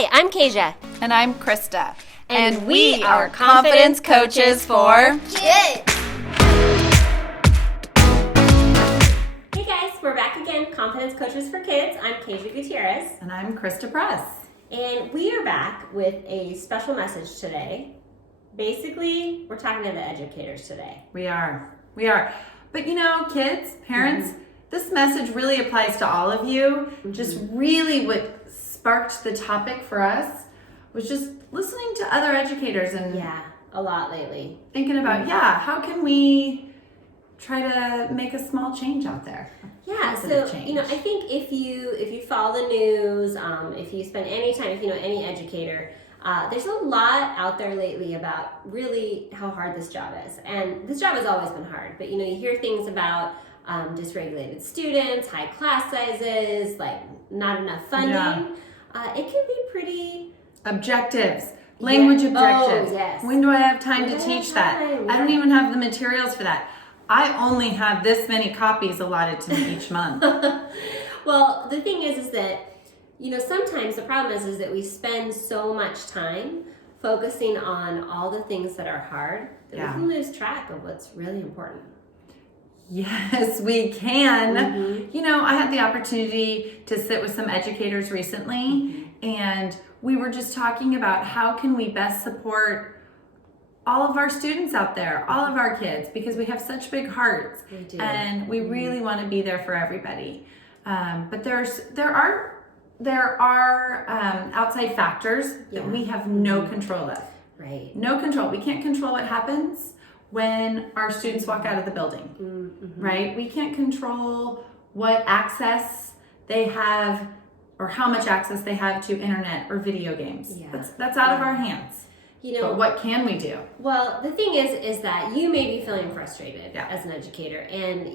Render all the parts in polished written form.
Hi, I'm Kasia. And I'm Krista. And we are confidence coaches for kids. Hey guys, we're back again, Confidence Coaches for Kids. I'm Kasia Gutierrez. And I'm Krista Press. And we are back with a special message today. Basically, we're talking to the educators today. We are. But you know, kids, parents, this message really applies to all of you. Just really what sparked the topic for us was just listening to other educators and a lot lately. Thinking about, how can we try to make a small change out there? Change. I think if you follow the news, if you spend any time, if you know any educator, there's a lot out there lately about really how hard this job is. And this job has always been hard, but you hear things about dysregulated students, high class sizes, like not enough funding. It can be pretty... Objectives. Language objectives. Oh, yes. When do I have time to teach that? I don't even have the materials for that. I only have this many copies allotted to me each month. Well, the thing is that, sometimes the problem is that we spend so much time focusing on all the things that are hard that we can lose track of what's really important. Yes, we can. I had the opportunity to sit with some educators recently, and we were just talking about how can we best support all of our students out there, all of our kids, because we have such big hearts, and we really want to be there for everybody. But there are outside factors that we have no control of. Right. No control. We can't control what happens when our students walk out of the building, right? We can't control what access they have or how much access they have to internet or video games. That's out of our hands. But what can we do? Well, the thing is that you may be feeling frustrated as an educator, and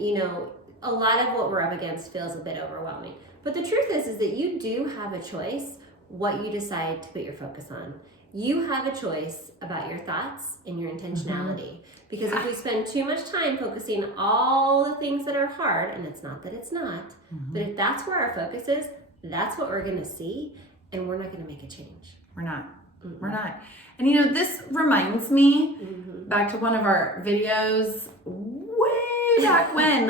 a lot of what we're up against feels a bit overwhelming. But the truth is that you do have a choice what you decide to put your focus on. You have a choice about your thoughts and your intentionality. Because if we spend too much time focusing on all the things that are hard, and it's not that it's not, but if that's where our focus is, that's what we're going to see, and we're not going to make a change. We're not. And this reminds me back to one of our videos way back when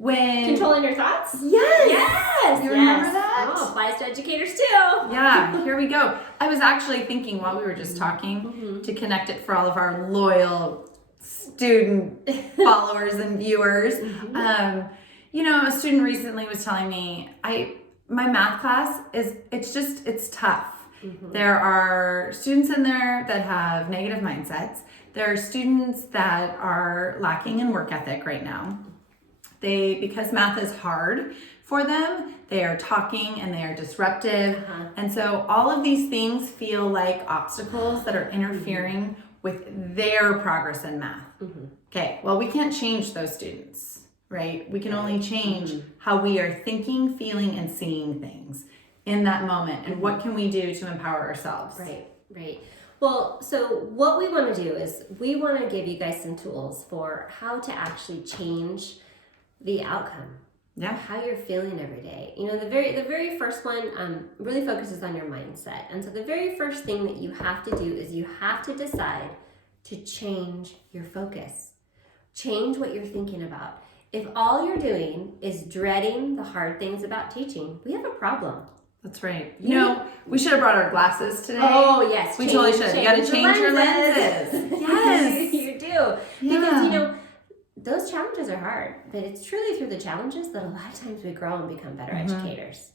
Controlling your thoughts? Yes. You remember that? Oh, applies to educators too. Yeah, here we go. I was actually thinking while we were just talking to connect it for all of our loyal student followers and viewers. A student recently was telling me, my math class it's tough. There are students in there that have negative mindsets. There are students that are lacking in work ethic right now. Because math is hard for them, they are talking and they are disruptive. And so all of these things feel like obstacles that are interfering with their progress in math. Okay, well, we can't change those students, right? We can only change how we are thinking, feeling, and seeing things in that moment. And what can we do to empower ourselves? Right. Well, so what we want to do is we want to give you guys some tools for how to actually change the outcome. How you're feeling every day. The very first one really focuses on your mindset. And so the very first thing that you have to do is you have to decide to change your focus. Change what you're thinking about. If all you're doing is dreading the hard things about teaching, we have a problem. That's right. We should have brought our glasses today. Oh, yes. We totally should. You got to change your lenses. Yes. You do. Because, those challenges are hard, but it's truly through the challenges that a lot of times we grow and become better educators.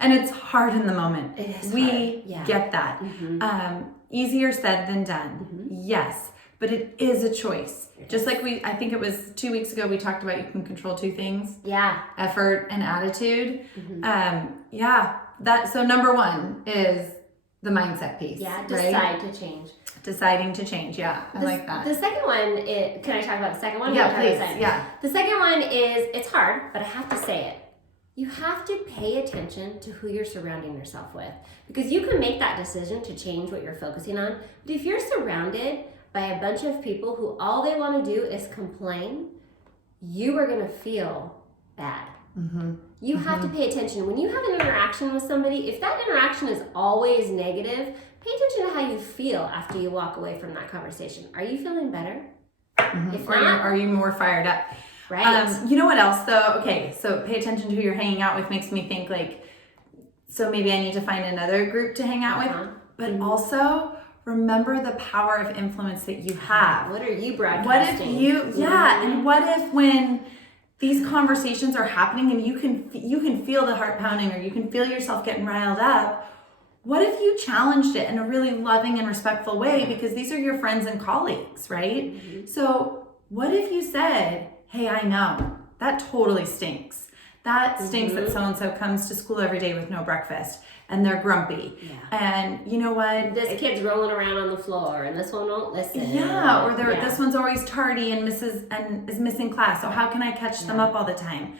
And it's hard in the moment. It is We get that. Easier said than done. Yes, but it is a choice. Just like I think it was 2 weeks ago, we talked about you can control two things. Effort and attitude. So number one is the mindset piece. Decide to change. Deciding to change. I like that. The second one can I talk about the second one? Yeah, please. The second one is, it's hard, but I have to say it. You have to pay attention to who you're surrounding yourself with, because you can make that decision to change what you're focusing on. But if you're surrounded by a bunch of people who all they want to do is complain, you are going to feel bad. You have to pay attention. When you have an interaction with somebody, if that interaction is always negative, pay attention to how you feel after you walk away from that conversation. Are you feeling better? If not, are you more fired up? Right. You know what else though? Okay, so pay attention to who you're hanging out with makes me think like, so maybe I need to find another group to hang out with, but also remember the power of influence that you have. What are you broadcasting? What if you, and what if when these conversations are happening and you can feel the heart pounding or you can feel yourself getting riled up, what if you challenged it in a really loving and respectful way, because these are your friends and colleagues, right? So what if you said, hey, I know that totally stinks. That stinks that so-and-so comes to school every day with no breakfast and they're grumpy. And you know what? This kid's rolling around on the floor and this one won't listen. Or this one's always tardy and is missing class. So how can I catch them up all the time?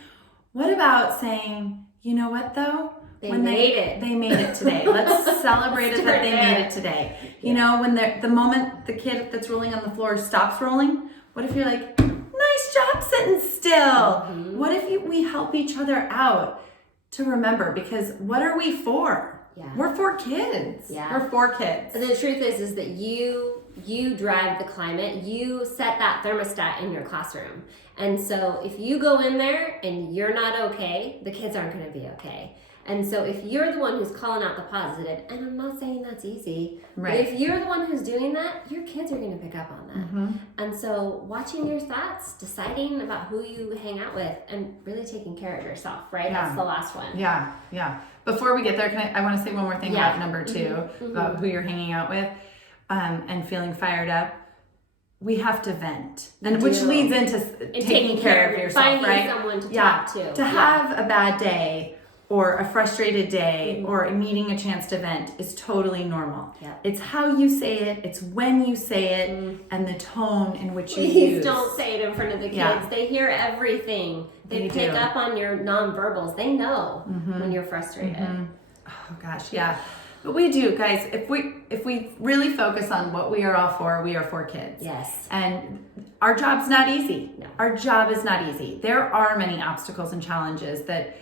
What about saying, you know what though? They made it today. Let's celebrate it that they made it today. You know, when the moment the kid that's rolling on the floor stops rolling, what if you're like, nice job sitting still? What if we help each other out to remember? Because what are we for? We're for kids. We're for kids. And the truth is that you drive the climate. You set that thermostat in your classroom. And so if you go in there and you're not okay, the kids aren't going to be okay. And so if you're the one who's calling out the positive, and I'm not saying that's easy, but if you're the one who's doing that, your kids are going to pick up on that. And so watching your thoughts, deciding about who you hang out with, and really taking care of yourself, right? That's the last one. Before we get there, I want to say one more thing about number 2, about who you're hanging out with, and feeling fired up. We have to vent, and which leads into taking care of yourself, finding right? Someone to talk to. To have a bad day or a frustrated day or needing a chance to vent is totally normal. It's how you say it, it's when you say it, and the tone in which you use. Please don't say it in front of the kids. They hear everything. They pick up on your nonverbals. They know when you're frustrated. Oh gosh, But we do, guys. If we really focus on what we are all for, we are for kids. Yes. And our job's not easy. No. Our job is not easy. There are many obstacles and challenges that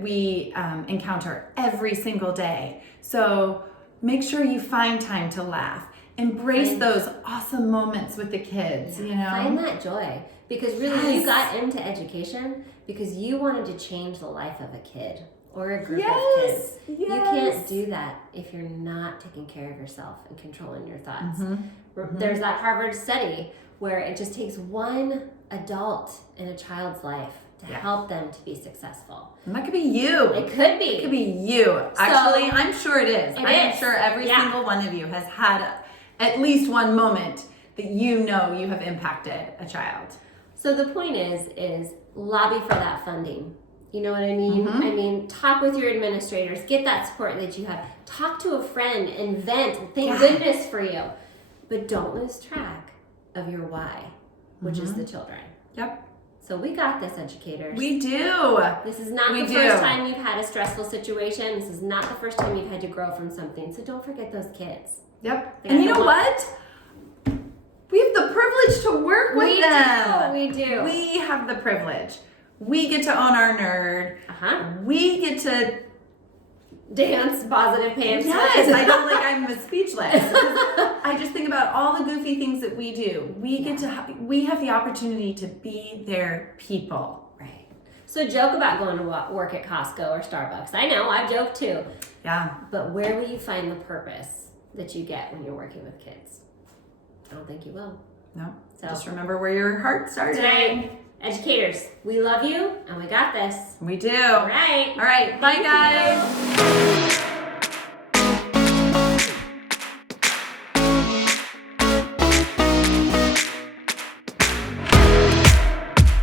we encounter every single day. So make sure you find time to laugh. Embrace those awesome moments with the kids, you know? Find that joy. Because really, you got into education because you wanted to change the life of a kid or a group of kids. You can't do that if you're not taking care of yourself and controlling your thoughts. There's that Harvard study where it just takes one adult in a child's life to help them to be successful. And that could be you. It could be. It could be you. Actually, I'm sure it is. I'm sure every single one of you has had at least one moment that you know you have impacted a child. So the point is lobby for that funding. You know what I mean? I mean, talk with your administrators, get that support that you have. Talk to a friend and vent. Thank goodness for you. But don't lose track of your why, which is the children. So we got this, educators. We do. This is not the first time you've had a stressful situation. This is not the first time you've had to grow from something. So don't forget those kids. And you know what? We have the privilege to work with them. We do. We have the privilege. We get to own our nerd. We get to dance, positive pants. Yes, I don't I'm speechless. I just think about all the goofy things that we do. We get to we have the opportunity to be their people. Right. So joke about going to work at Costco or Starbucks. I know, I've joked too. But where will you find the purpose that you get when you're working with kids? I don't think you will. No. So just remember where your heart started. Today, educators, we love you and we got this. We do. All right. Bye, guys.